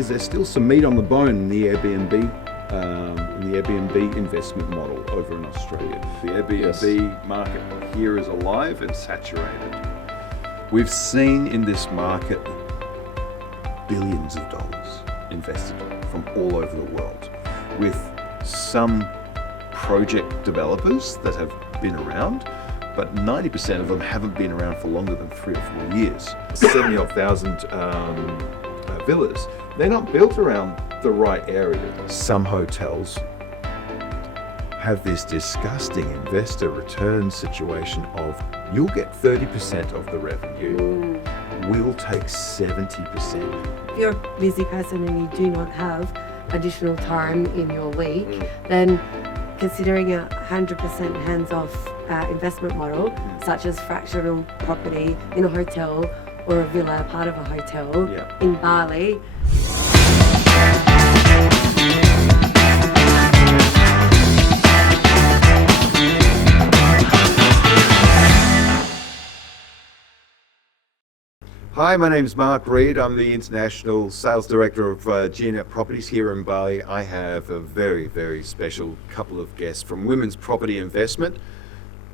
is there still some meat on the bone in the Airbnb investment model over in Australia? The Airbnb market here is alive and saturated. We've seen in this market billions of dollars invested from all over the world, with some project developers that have been around, but 90% of them haven't been around for longer than 3 or 4 years. 70,000 villas. They're not built around the right area. Some hotels have this disgusting investor return situation of, you'll get 30% of the revenue, we'll take 70%. If you're a busy person and you do not have additional time in your week, then considering a 100% hands-off investment model, such as fractional property in a hotel or a villa, part of a hotel in Bali. Hi, my name is Mark Reid. I'm the International Sales Director of Geonet Properties here in Bali. I have a very, very special couple of guests from Women's Property Investment,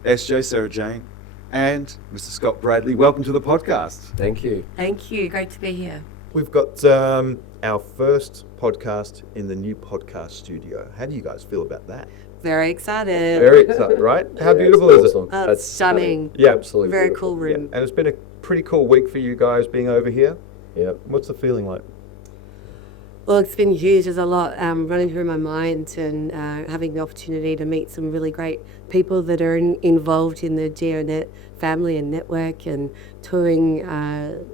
SJ, Sarah Jane, and Mr. Scott Bradley. Welcome to the podcast. Thank you. Thank you. Great to be here. We've got our first podcast in the new podcast studio. How do you guys feel about that? Very excited. Very excited, right? How beautiful is it? That's stunning. Yeah, absolutely. Very beautiful. cool room. And it's been a pretty cool week for you guys being over here. Yeah. What's the feeling like? Well, it's been huge. There's a lot running through my mind, and having the opportunity to meet some really great people that are involved in the Geonet family and network, and touring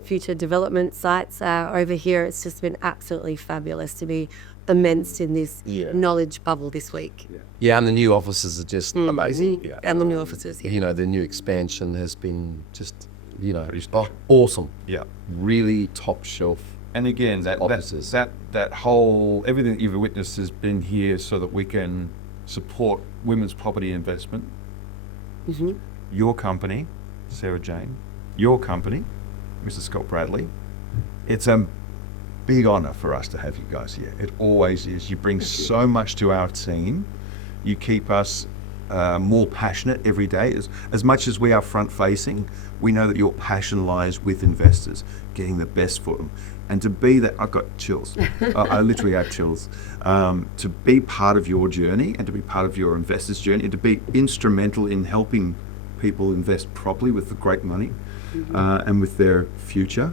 future development sites over here. It's just been absolutely fabulous to be immersed in this knowledge bubble this week. Yeah, and the new offices are just amazing. Yeah. And the new offices, You know, the new expansion has been just, awesome. Yeah. Really top shelf. And again, that whole, everything that you've witnessed has been here so that we can support women's property investment. Your company, Sarah Jane, your company, Mr. Scott Bradley. It's a big honour for us to have you guys here. It always is. You bring so much to our team. You keep us more passionate every day. As much as we are front-facing, we know that your passion lies with investors, getting the best for them. And to be that, I've got chills. I literally have chills. To be part of your journey and to be part of your investors' journey and to be instrumental in helping people invest properly with the great money and with their future.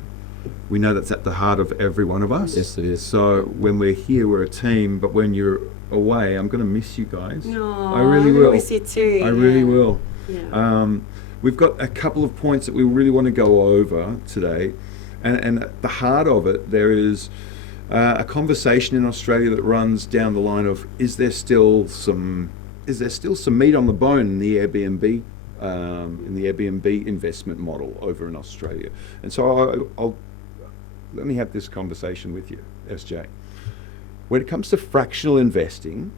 We know that's at the heart of every one of us. Yes, it is. So when we're here, we're a team, but when you're away, I'm going to miss you guys. No, I really will. I miss you too. I really will. Yeah. We've got a couple of points that we really want to go over today. And at the heart of it, there is a conversation in Australia that runs down the line of, is there still some meat on the bone in the Airbnb investment model over in Australia? And so I'll let me have this conversation with you, SJ. When it comes to fractional investing,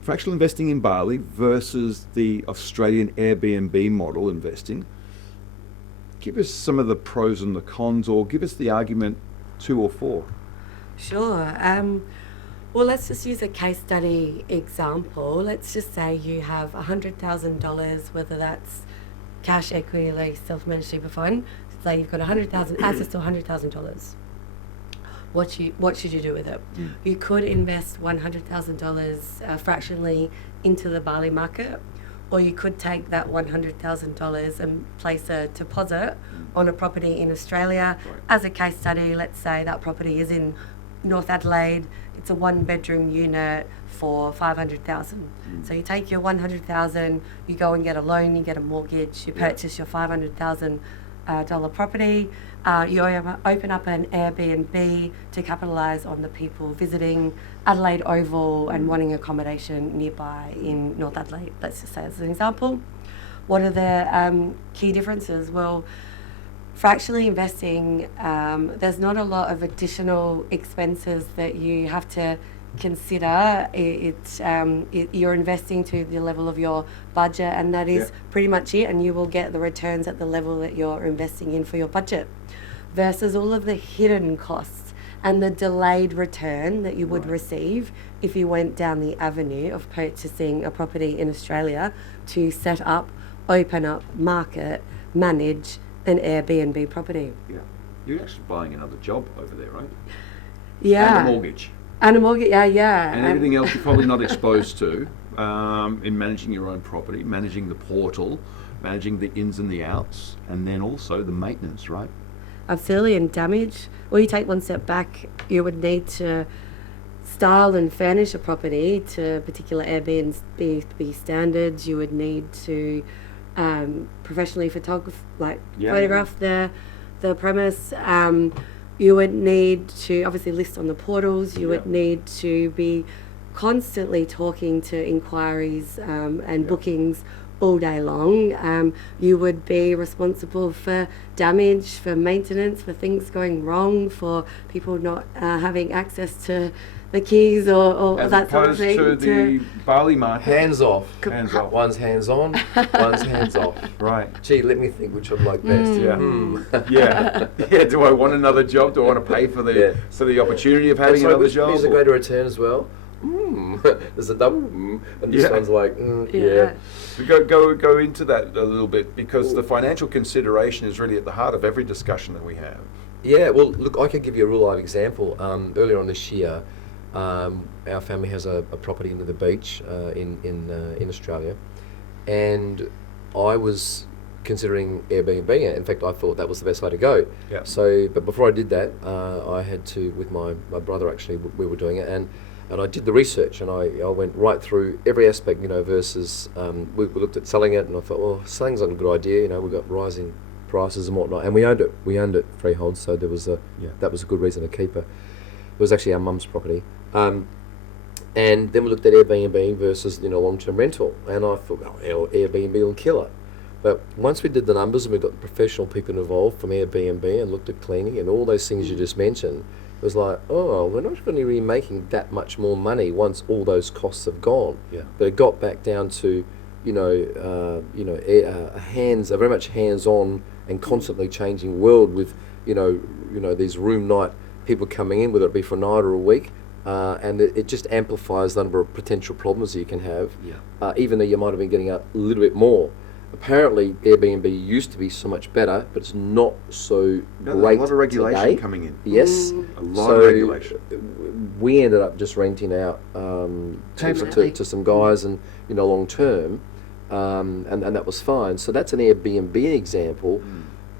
fractional investing in Bali versus the Australian Airbnb model investing, give us some of the pros and the cons, or give us the argument 2 or 4. Sure. Well, let's just use a case study example. Let's just say you have $100,000, whether that's cash, equity, like self-managed super fund. Say you've got access to $100,000. What should you do with it? You could invest $100,000 fractionally into the Bali market, or you could take that $100,000 and place a deposit on a property in Australia. As a case study, let's say that property is in North Adelaide. It's a 1-bedroom unit for $500,000. So you take your $100,000, you go and get a loan, you get a mortgage, you purchase your $500,000 property. You open up an Airbnb to capitalise on the people visiting Adelaide Oval and wanting accommodation nearby in North Adelaide, let's just say as an example. What are the key differences? Well, fractionally investing, there's not a lot of additional expenses that you have to consider. You're investing to the level of your budget, and that is pretty much it, and you will get the returns at the level that you're investing in for your budget, versus all of the hidden costs and the delayed return that you would receive if you went down the avenue of purchasing a property in Australia to set up, open up, market, manage an Airbnb property. Yeah. You're actually buying another job over there, right? Yeah. And a mortgage. And a mortgage, yeah. And everything else you're probably not exposed to in managing your own property, managing the portal, managing the ins and the outs, and then also the maintenance, right? Absolutely, and damage. Or you take one step back, you would need to style and furnish a property to particular Airbnb standards. You would need to professionally photograph the premise. You would need to obviously list on the portals. You would need to be constantly talking to inquiries and bookings all day long. You would be responsible for damage, for maintenance, for things going wrong, for people not having access to the keys or As that sort of opposed thing. to the Bali market. Hands off. Hands off. One's hands on, one's hands off. Right. Gee, let me think which I'd like best. Yeah. Yeah. Do I want another job? Do I want to pay for the opportunity of having another job? Is a greater return as well? There's a double and this one's like, yeah. We go into that a little bit because the financial consideration is really at the heart of every discussion that we have. Yeah, well, look, I could give you a real life example. Earlier on this year, our family has a property near the beach in Australia, and I was considering Airbnb. In fact, I thought that was the best way to go. Yeah. So, but before I did that, I had to, with my brother actually, we were doing it, and I did the research, and I went right through every aspect, versus, we looked at selling it, and I thought, well, selling's not a good idea, we've got rising prices and whatnot, and we owned it freehold, so that was a good reason to keep it. It was actually our mum's property. And then we looked at Airbnb versus, long-term rental, and I thought, Airbnb will kill it. But once we did the numbers and we got professional people involved from Airbnb and looked at cleaning and all those things you just mentioned, it was like, we're not going to be making that much more money once all those costs have gone. Yeah. But it got back down to, a very much hands-on and constantly changing world with, these room night people coming in, whether it be for a night or a week, and it just amplifies the number of potential problems that you can have. Yeah. Even though you might have been getting a little bit more. Apparently, Airbnb used to be so much better, but it's not so great. There's a lot of regulation today. coming in. Yes, A lot of regulation. We ended up just renting out to some guys, and long term, and that was fine. So that's an Airbnb example.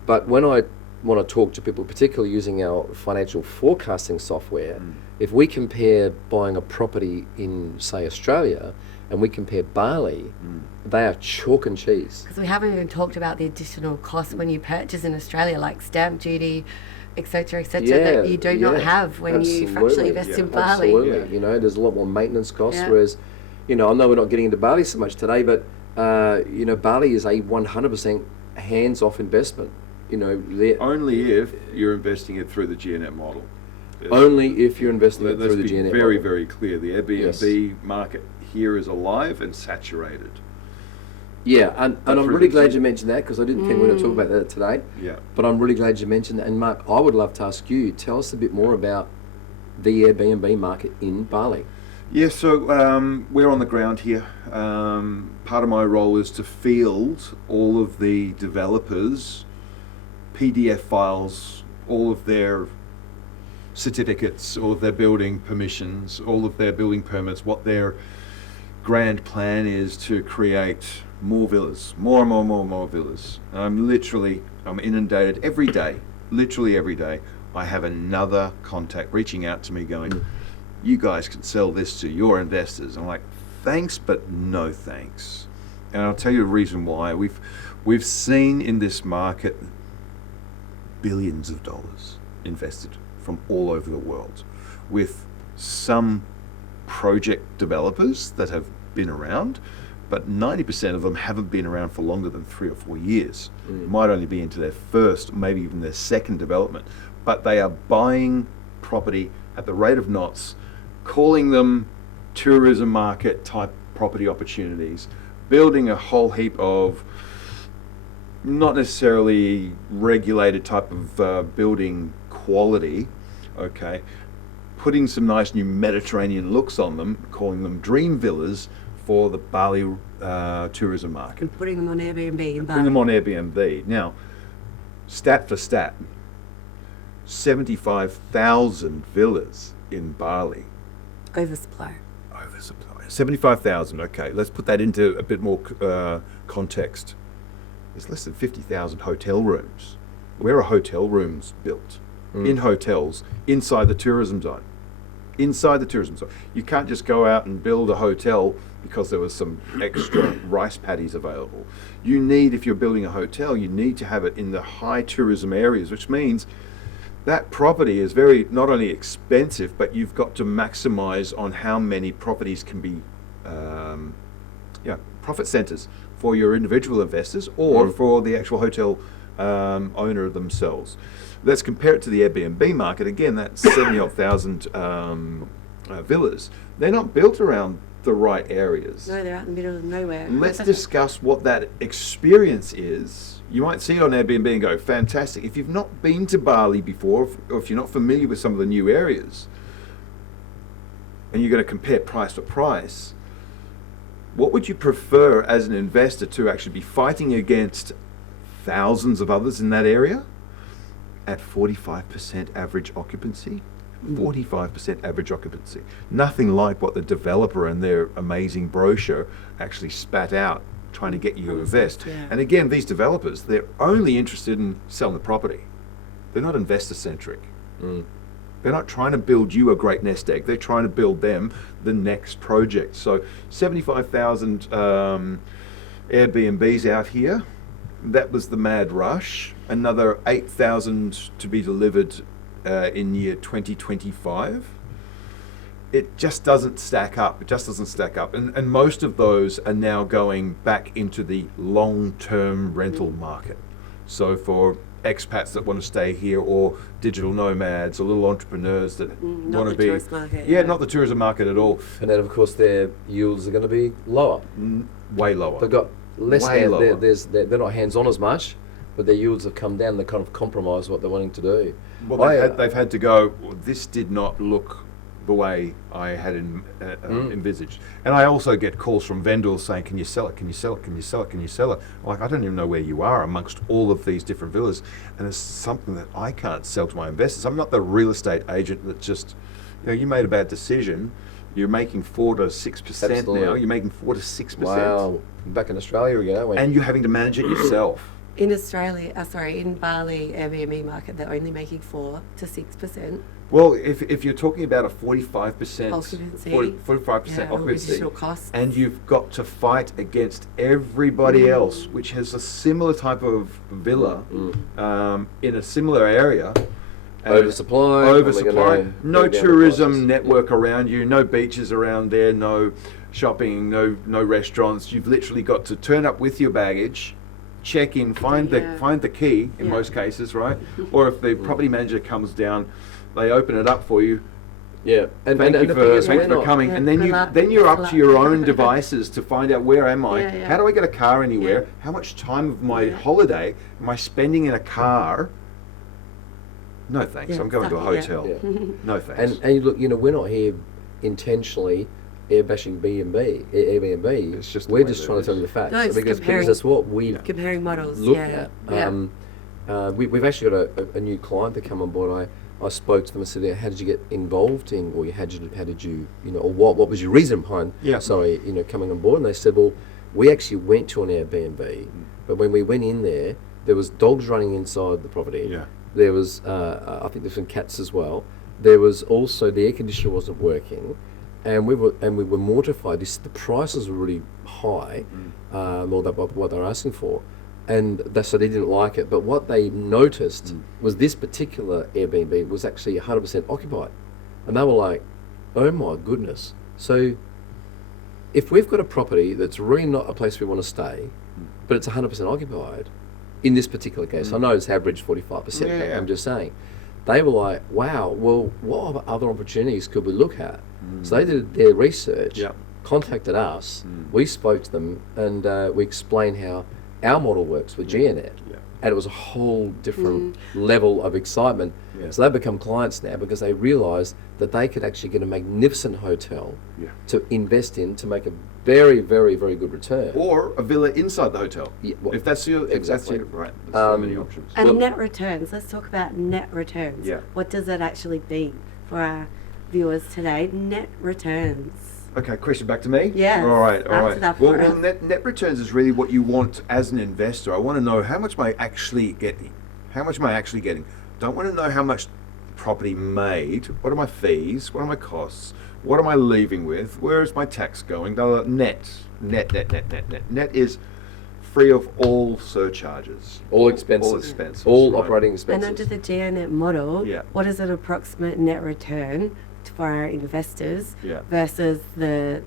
But when I want to talk to people, particularly using our financial forecasting software, if we compare buying a property in, say, Australia, and we compare Bali, they are chalk and cheese. Because we haven't even talked about the additional costs when you purchase in Australia, like stamp duty, etc., that you do not have when you fractionally invest in Bali. Absolutely. There's a lot more maintenance costs, whereas, I know we're not getting into Bali so much today, but, Bali is a 100% hands-off investment. Only if you're investing it through the Geonet model. Only if you're investing it through the Geonet model. Very, very clear. The Airbnb market here is alive and saturated. Yeah, and I'm really glad you mentioned that, because I didn't think we were going to talk about that today. Yeah. But I'm really glad you mentioned that. And Mark, I would love to ask you, tell us a bit more about the Airbnb market in Bali. Yeah, so we're on the ground here. Part of my role is to field all of the developers' PDF files, all of their certificates, all of their building permissions, all of their building permits, what their grand plan is to create more villas, more and more villas. I'm inundated every day, literally every day. I have another contact reaching out to me going, you guys can sell this to your investors. I'm like, thanks, but no thanks. And I'll tell you the reason why. We've seen in this market billions of dollars invested from all over the world, with some project developers that have been around, but 90% of them haven't been around for longer than 3 or 4 years. Might only be into their first, maybe even their second development, but they are buying property at the rate of knots, calling them tourism market type property opportunities, building a whole heap of not necessarily regulated type of building quality, okay, putting some nice new Mediterranean looks on them, calling them dream villas for the Bali tourism market. And putting them on Airbnb in Putting them Bali. on Airbnb. Now, stat for stat, 75,000 villas in Bali. Oversupply. Oversupply. 75,000, okay. Let's put that into a bit more context. There's less than 50,000 hotel rooms. Where are hotel rooms built? In hotels, inside the tourism zone. Inside the tourism zone. You can't just go out and build a hotel because there was some extra rice paddies available. You need, if you're building a hotel, you need to have it in the high tourism areas, which means that property is very, not only expensive, but you've got to maximize on how many properties can be profit centers for your individual investors or for the actual hotel owner themselves. Let's compare it to the Airbnb market. Again, that's 70-odd thousand villas. They're not built around the right areas. No, they're out in the middle of nowhere. Let's discuss what that experience is. You might see it on Airbnb and go, fantastic. If you've not been to Bali before, or if you're not familiar with some of the new areas, and you're going to compare price for price, what would you prefer as an investor to actually be fighting against thousands of others in that area at 45% average occupancy? 45% average occupancy. Nothing like what the developer and their amazing brochure actually spat out trying to get you to invest. Yeah. And again, these developers, they're only interested in selling the property. They're not investor centric. They're not trying to build you a great nest egg. They're trying to build them the next project. So 75,000 Airbnbs out here. That was the mad rush. Another 8,000 to be delivered in year 2025. It just doesn't stack up. It just doesn't stack up. And most of those are now going back into the long-term rental market. So for expats that want to stay here, or digital nomads, or little entrepreneurs that want to be... tourist market. Yeah, not the tourism market at all. And then, of course, their yields are going to be lower. Way lower. They've got less Way lower. they're not hands-on as much, but their yields have come down. They kind of compromise what they're wanting to do. Well, they've had to go, well, this did not look the way I had envisaged. And I also get calls from vendors saying, can you sell it, can you sell it, can you sell it, can you sell it? I'm like, I don't even know where you are amongst all of these different villas. And it's something that I can't sell to my investors. I'm not the real estate agent that just, you made a bad decision. You're making 4 to 6% Absolutely. now. You're making 4 to 6%. Wow. Back in Australia again, aren't we? And you're having to manage it yourself. In Australia, in Bali Airbnb market, they're only making 4 to 6%. Well, if you're talking about a 45% Occupancy. 45% Yeah, occupancy, additional costs. and you've got to fight against everybody else, which has a similar type of villa in a similar area. Oversupply. Oversupply. No bring down the tourism prices. network around you. No beaches around there. No shopping. No restaurants. You've literally got to turn up with your baggage, check in, find the key in Yeah. most cases, right? Or if the property manager comes down, they open it up for you. Yeah. And Thank you the thing is, for we're not- coming, Yeah, and then good luck, then you're good up luck. to your own devices to find out where am I? Yeah, yeah. How do I get a car anywhere? Yeah. How much time of my Yeah. holiday am I spending in a car? No thanks. Yeah, I'm going to a exactly, yeah. hotel. No thanks. And look, we're not here intentionally airbashing Airbnb. It's just the we're way just that trying it to tell you the is. facts No, it's because comparing- that's what we've Comparing models, looked yeah. at. We've actually got a new client that come on board. I spoke to them and said, how did you get involved in, or how did you or what was your reason behind, coming on board? And they said, well, we actually went to an Airbnb, but when we went in there was dogs running inside the property. Yeah. There was, I think there's some cats as well. There was also, the air conditioner wasn't working, and we were mortified. The prices were really high, more than what they were asking for. And so they didn't like it. But what they noticed was this particular Airbnb was actually 100% occupied. And they were like, oh my goodness. So if we've got a property that's really not a place we want to stay, but it's 100% occupied, in this particular case, I know it's average 45%, Yeah. I'm just saying. They were like, wow, well, what other opportunities could we look at? So they did their research, Yeah. contacted us, we spoke to them, and we explained how our model works with Geonet. Yeah. and it was a whole different level of excitement. Yeah. So they've become clients now because they realise that they could actually get a magnificent hotel Yeah. to invest in to make a very, very, very good return. Or a villa inside the hotel. Yeah, well, if that's your, exactly. right. There's so many Um, options. And Well- net returns. Let's talk about net returns. Yeah. What does that actually mean for our viewers today? Net returns. Okay, question back to me? Yes, All right, all answer right. that Well, for well us. net returns is really what you want as an investor. I want to know how much am I actually getting? How much am I actually getting? Don't want to know how much property made. What are my fees? What are my costs? What am I leaving with? Where is my tax going? Net. Net is free of all surcharges. All expenses. All expenses. All right. operating And expenses. under the Geonet model, Yeah. what is an approximate net return for our investors Yeah. versus the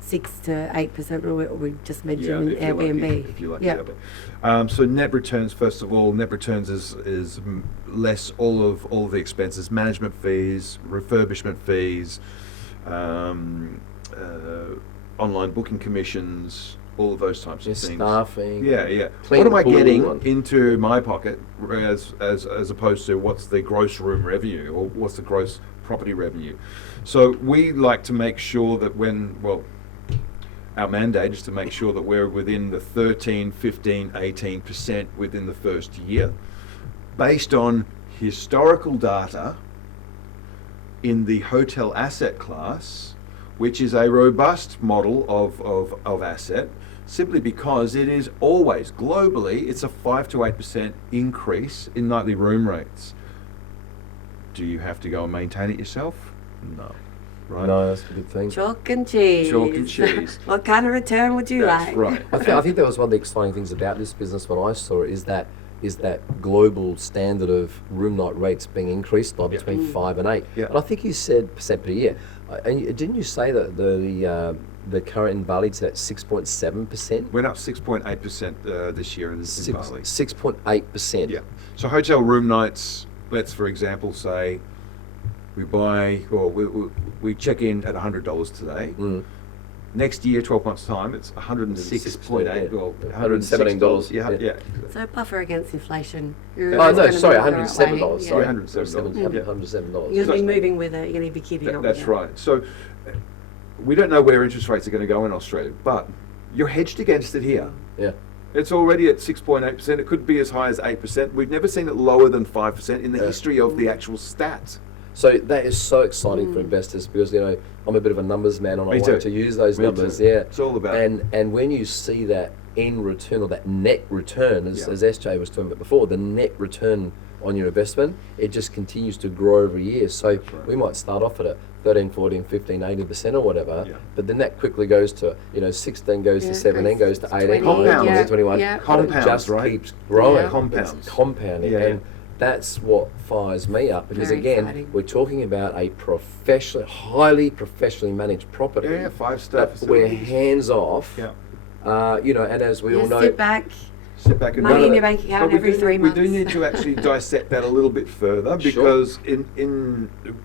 6 to 8% we just mentioned in if you're lucky, Airbnb? if you're lucky. Yeah. So net returns, first of all, net returns is less all of the expenses, management fees, refurbishment fees, online booking commissions, all of those types Yeah, of things. staffing. Yeah. Clean What am I pool getting and- into my pocket as opposed to what's the gross room revenue or what's the gross property revenue? So we like to make sure that our mandate is to make sure that we're within the 13, 15, 18% within the first year based on historical data in the hotel asset class, which is a robust model of asset, simply because it is always, globally, it's a 5 to 8% increase in nightly room rates. Do you have to go and maintain it yourself? No. Right? No, that's a good thing. Chalk and cheese. Chalk and cheese. What kind of return would you That's like? right. I think that was one of the exciting things about this business when I saw it is that global standard of room night rates being increased by between 5 and 8. Yeah. And I think you said percent per year. And didn't you say that the current in Bali is at 6.7%? Went up 6.8% this year in Bali. 6.8%. Yeah. So hotel room nights, let's for example say we check in at $100 today. Mm. Next year, 12 months time, it's 106.8. Well, $107. Yeah, Yeah. yeah. So buffer against inflation. Oh, Oh, no, Gonna sorry, move the right $107. way. Sorry, Yeah. $107. Yeah. $107. You're going to be moving with it. You're going to be keeping up That's with it. right. So we don't know where interest rates are going to go in Australia, but you're hedged against it here. Yeah. It's already at 6.8%. It could be as high as 8%. We've never seen it lower than 5% in the Yeah. history of the actual stat. So that is so exciting for investors because I'm a bit of a numbers man and I Me like too. to use those Me numbers. too. Yeah, It's all about and when you see that end return or that net return, as SJ was talking about before, the net return on your investment, it just continues to grow every year. So right. we might start off at a 13, 14, 15, 18% or whatever, Yeah. but then that quickly goes to 16 goes Yeah, to 17 goes to 18, 20, 19, yeah. 21. Yeah. And Compounds, it just right? keeps growing. Yeah. Compounds. It's compounding. Yeah, And that's what fires me up because Very again, exciting. we're talking about a highly professionally managed property. Yeah, 5-star That we're facilities. hands off. Yeah. And as we You all know, sit back, Sit back and money none in of your it. bank account But every 3 months. We do need to actually dissect that a little bit further Sure. because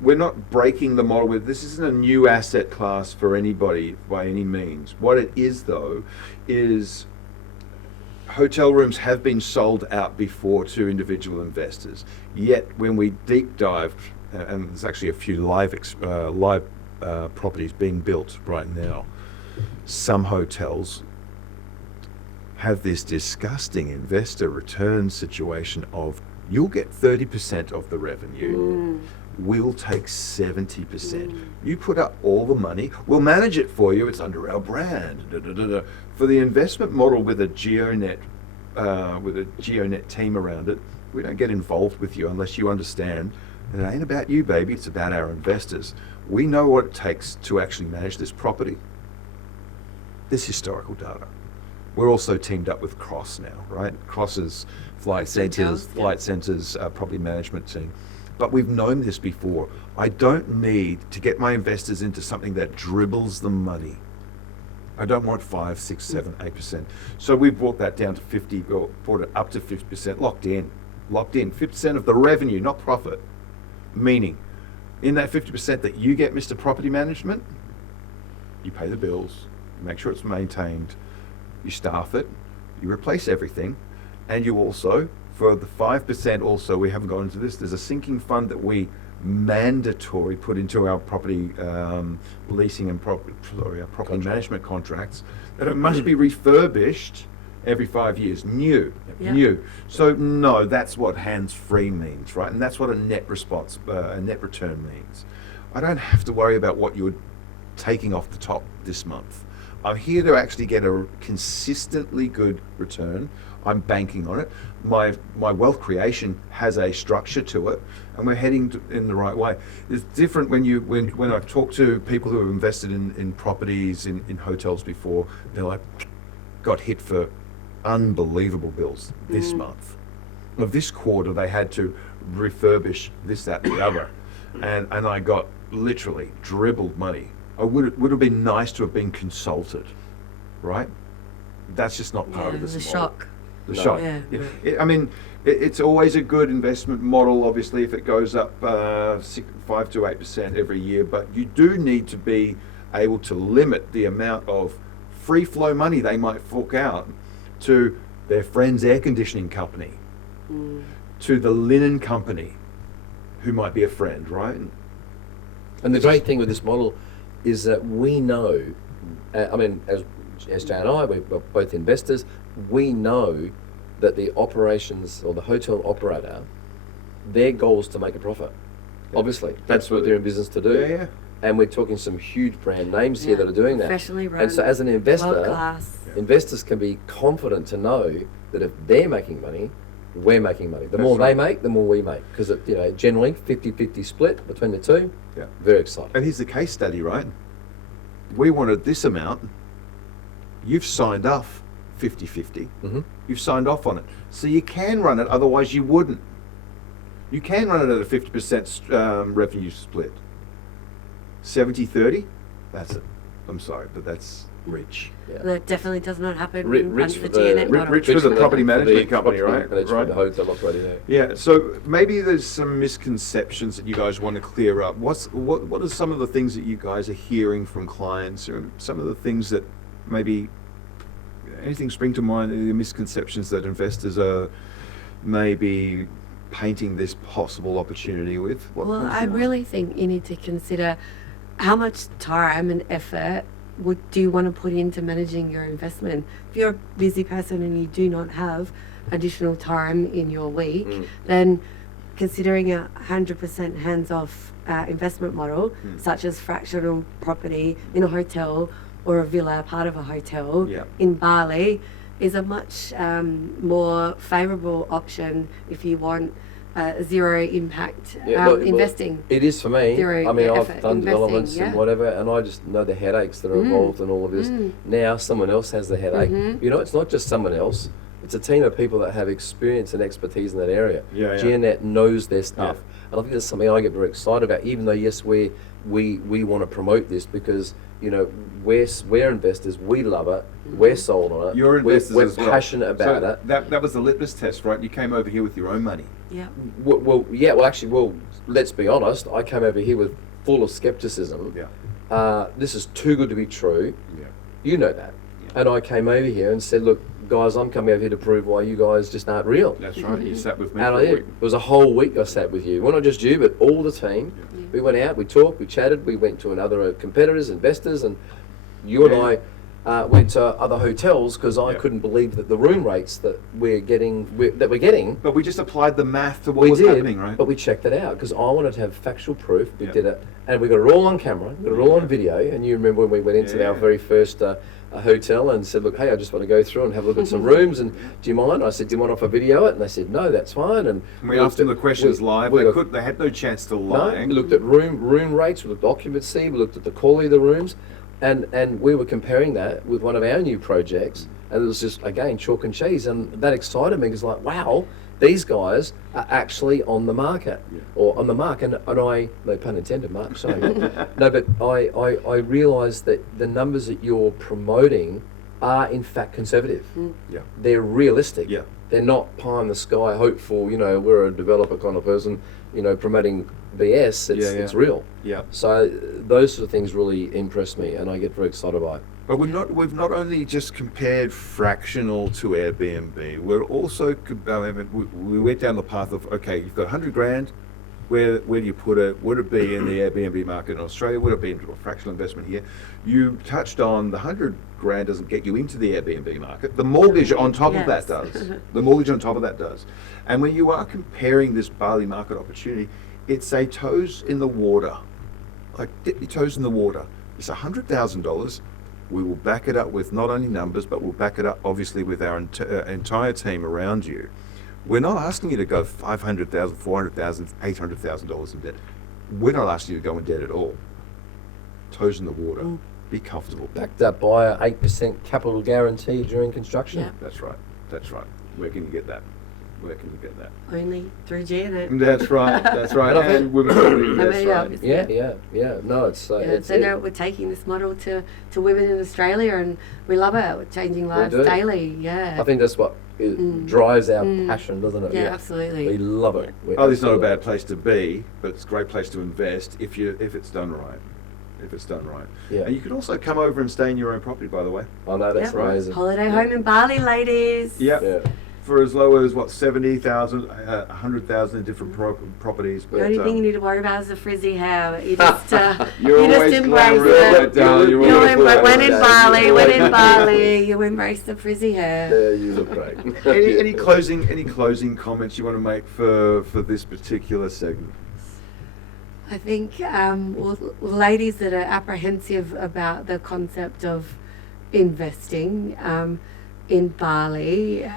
we're not breaking the model with this isn't a new asset class for anybody by any means. What it is though is hotel rooms have been sold out before to individual investors. Yet when we deep dive, and there's actually a few live properties being built right now, some hotels have this disgusting investor return situation of you'll get 30% of the revenue, we'll take 70%. You put up all the money, we'll manage it for you, it's under our brand. For the investment model with a Geonet team around it, we don't get involved with you unless you understand it ain't about you, baby, it's about our investors. We know what it takes to actually manage this property. This historical data. We're also teamed up with Cross now, right? Cross's Flight Centres, property management team. But we've known this before. I don't need to get my investors into something that dribbles them money. I don't want 5, 6, 7, 8%. So we brought that down to 50, or brought it up to 50%, locked in. 50% of the revenue, not profit. Meaning, in that 50% that you get, Mr. Property Management, you pay the bills, you make sure it's maintained, you staff it, you replace everything, And you also, for the 5% also, we haven't gone into this, there's a sinking fund that we mandatory put into our property leasing and our property management contracts, that it must be refurbished every 5 years, new. So no, that's what hands-free means, right? And that's what a net response, a net return means. I don't have to worry about what you're taking off the top this month. I'm here to actually get a consistently good return. I'm banking on it. My wealth creation has a structure to it, and we're heading in the right way. It's different when I've talked to people who have invested in properties, in hotels before. They're like, got hit for unbelievable bills this month. Of this quarter, they had to refurbish this, that, and the other, and I got literally dribbled money. I would have been nice to have been consulted, right? That's just not part of this model. Shock. The shock. Yeah. I mean, it's always a good investment model, obviously, if it goes up 5 to 8% every year. But you do need to be able to limit the amount of free flow money they might fork out to their friend's air conditioning company, to the linen company, who might be a friend, right? And the great thing with this model is that we know, I mean, as Jay and I, we're both investors, we know that the operations or the hotel operator, their goal is to make a profit. Obviously, that's what they're in business to do. Yeah. And we're talking some huge brand names here that are doing that. Professionally run. And so as an investor, World-class. investors can be confident to know that if they're making money, we're making money. The That's more right. they make, the more we make. Because, generally 50-50 split between the two. Yeah. Very exciting. And here's the case study, right? We wanted this amount. You've signed off 50-50. You've signed off on it. So you can run it, otherwise you wouldn't. You can run it at a 50% revenue split. 70-30? That's it. I'm sorry, but that's rich. Yeah. That definitely does not happen Rich under for the the- Geonet model. Rich for the property management company, right? Right. Right. The hotel operator, Yeah, so maybe there's some misconceptions that you guys want to clear up. What are some of the things that you guys are hearing from clients, or some of the things that maybe anything spring to mind, the misconceptions that investors are maybe painting this possible opportunity with? What Well, comes to I mind? really think you need to consider how much time and effort do you want to put into managing your investment. If you're a busy person and you do not have additional time in your week, then considering a 100% hands-off investment model, such as fractional property in a hotel or a villa, part of a hotel Yeah. in Bali, is a much more favourable option if you want zero impact investing. It is for me. Zero I mean, I've effort done investing, developments yeah. and whatever, and I just know the headaches that are involved in all of this. Now someone else has the headache. It's not just someone else. It's a team of people that have experience and expertise in that area. Yeah. Geonet knows their stuff. And I think that's something I get very excited about, even though, yes, we want to promote this because, we're investors, we love it, we're sold on it. You're investors we're as well. passionate about So it. That was the litmus test, right? You came over here with your own money. Yeah. Well, let's be honest. I came over here with full of skepticism. Yeah. This is too good to be true. Yeah. You know that. And I came over here and said, look, guys, I'm coming over here to prove why you guys just aren't real. That's right. You sat with me And for I a did. week. It was a whole week I sat with you. Well, not just you, but all the team. We went out, we talked, we chatted, we went to another competitors, investors, and you and I went to other hotels because I Yeah. couldn't believe that the room rates that we're getting. But we just applied the math to what We was did, happening, right? but we checked it out because I wanted to have factual proof. We Yeah. did it, and we got it all on camera, got it all on video. And you remember when we went into our very first hotel and said, "Look, hey, I just want to go through and have a look at some rooms, and do you mind?" I said, "Do you mind if I video it?" And they said, "No, that's fine." And We asked them the questions live. They looked- they had no chance to No, lie. we looked at room rates, we looked at occupancy, we looked at the quality of the rooms, and we were comparing that with one of our new projects, and it was just again chalk and cheese, and that excited me because like, wow, these guys are actually on the market or on the mark, and I, no pun intended, Mark, sorry, no, but I realised that the numbers that you're promoting are in fact conservative. Yeah. They're realistic. Yeah. They're not pie in the sky, hopeful, we're a developer kind of person, promoting BS. It's real. Yeah. So those sort of things really impress me, and I get very excited by it. But we've not only just compared fractional to Airbnb, we're also, we went down the path of, okay, you've got 100 grand, where do you put it? Would it be in the Airbnb market in Australia? Would it be into a fractional investment here? You touched on the 100 grand doesn't get you into the Airbnb market. The mortgage on top of that does. The mortgage on top of that does. And when you are comparing this Bali market opportunity, it's a toes in the water. Like, dip your toes in the water. It's $100,000. We will back it up with not only numbers, but we'll back it up obviously with our entire team around you. We're not asking you to go $500,000, $400,000, $800,000 in debt. We're not asking you to go in debt at all. Toes in the water. Be comfortable. Backed up by a 8% capital guarantee during construction. Yeah. That's right. That's right. Where can you get that? Where can you get that? Only through Geonet. That's right. That's right. And women. That's right. Yeah. No, it's So now we're taking this model to women in Australia, and we love it. We're changing lives do. daily. Yeah. I think that's what drives our passion, doesn't it? Yeah, absolutely. We love it. Oh, it's not a bad place to be, but it's a great place to invest if it's done right. If it's done right. Yeah. And you can also come over and stay in your own property, by the way. I know, that's Yep. amazing. Holiday home in Bali, ladies. Yeah. Yeah. For as low as 70,000, 100,000 in different properties. The only thing you need to worry about is the frizzy hair. You just, You're you just always embrace glamorous, it. darling. You're always When in glamorous. Bali, when in Bali, you embrace the frizzy hair. Yeah, you look great. any closing comments you want to make for this particular segment? I think ladies that are apprehensive about the concept of investing in Bali,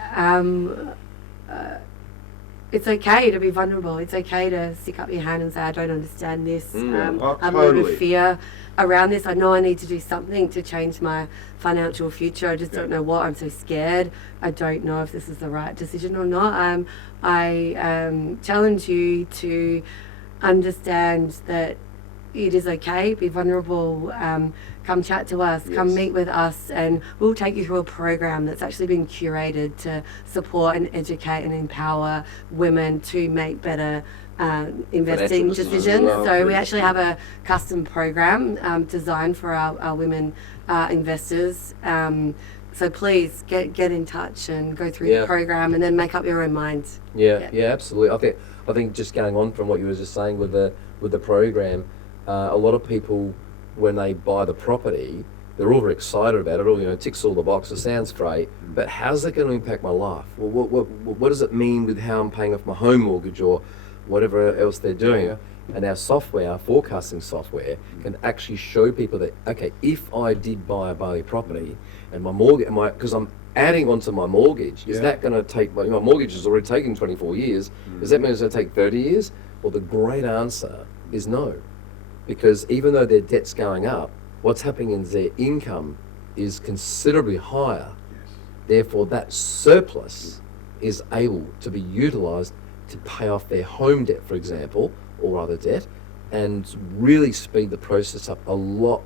it's okay to be vulnerable. It's okay to stick up your hand and say, I don't understand this. I'm a little totally. bit of fear around this. I know I need to do something to change my financial future. I just don't know what. I'm so scared. I don't know if this is the right decision or not. I challenge you to understand that it is okay, be vulnerable, come chat to us, come meet with us, and we'll take you through a program that's actually been curated to support and educate and empower women to make better investing Financial decisions. decisions. So we actually have a custom program designed for our women investors. So please get in touch and go through the program and then make up your own mind. Yeah, absolutely. I think just going on from what you were just saying with the program, a lot of people, when they buy the property, they're all very excited about it. All ticks all the boxes, sounds great. But how's that going to impact my life? Well, what does it mean with how I'm paying off my home mortgage or whatever else they're doing? Yeah. And our software, our forecasting software, can actually show people that, okay, if I did buy a Bali property and my mortgage, because I'm adding onto my mortgage, is that going to take, my mortgage is already taking 24 years, does that mean it's going to take 30 years? Well, the great answer is no. Because even though their debt's going up, what's happening is their income is considerably higher. Therefore, that surplus is able to be utilised to pay off their home debt, for example, or other debt, and really speed the process up a lot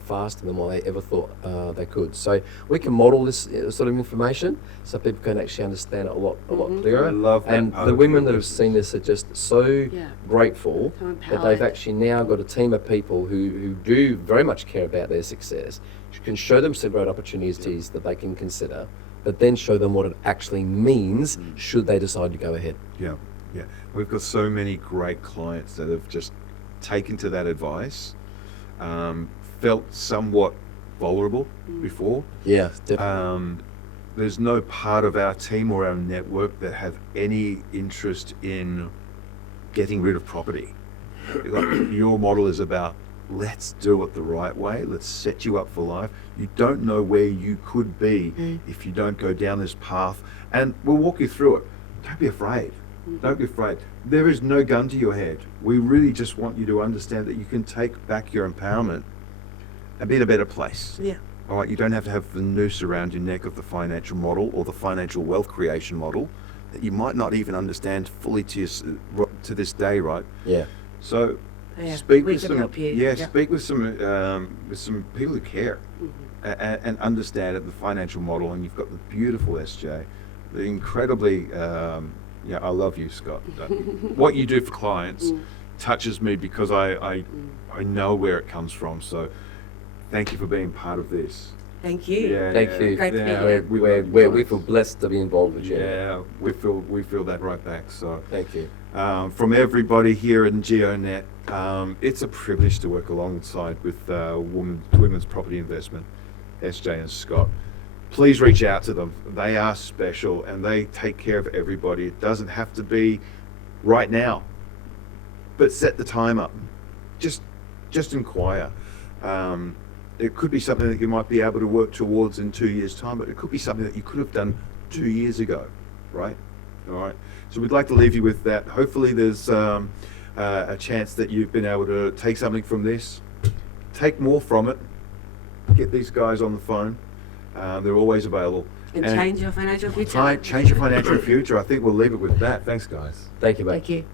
faster than what they ever thought they could. So we can model this sort of information so people can actually understand it a lot clearer. I love that and part the of women it. that have seen this are just so grateful So that they've empowered. actually now got a team of people who do very much care about their success, can show them some great opportunities that they can consider, but then show them what it actually means should they decide to go ahead. Yeah. We've got so many great clients that have just taken to that advice, felt somewhat vulnerable before. Yeah, definitely. There's no part of our team or our network that have any interest in getting rid of property. Like, your model is about, let's do it the right way. Let's set you up for life. You don't know where you could be if you don't go down this path, and we'll walk you through it. Don't be afraid. Don't be afraid. There is no gun to your head. We really just want you to understand that you can take back your empowerment and be in a better place. Yeah. All right, you don't have to have the noose around your neck of the financial model or the financial wealth creation model that you might not even understand fully to this day, right? Yeah. So Yeah, speak we with can some, help you. yeah, speak with some people who care and understand the financial model. And you've got the beautiful SJ, the incredibly, I love you, Scott. What you do for clients touches me because I know where it comes from. So thank you for being part of this. Thank you. Thank you. Great to be Yeah, here. We feel blessed to be involved with you. Yeah, we feel that right back. So Thank you. from everybody here in Geonet, it's a privilege to work alongside with women's property investment, SJ and Scott. Please reach out to them. They are special and they take care of everybody. It doesn't have to be right now, but set the time up. Just inquire. It could be something that you might be able to work towards in 2 years' time, but it could be something that you could have done 2 years ago, right? All right. So we'd like to leave you with that. Hopefully there's a chance that you've been able to take something from this, take more from it, get these guys on the phone. They're always available. And change your financial future. Change your financial future. I think we'll leave it with that. Thanks, guys. Thank you, mate. Thank you.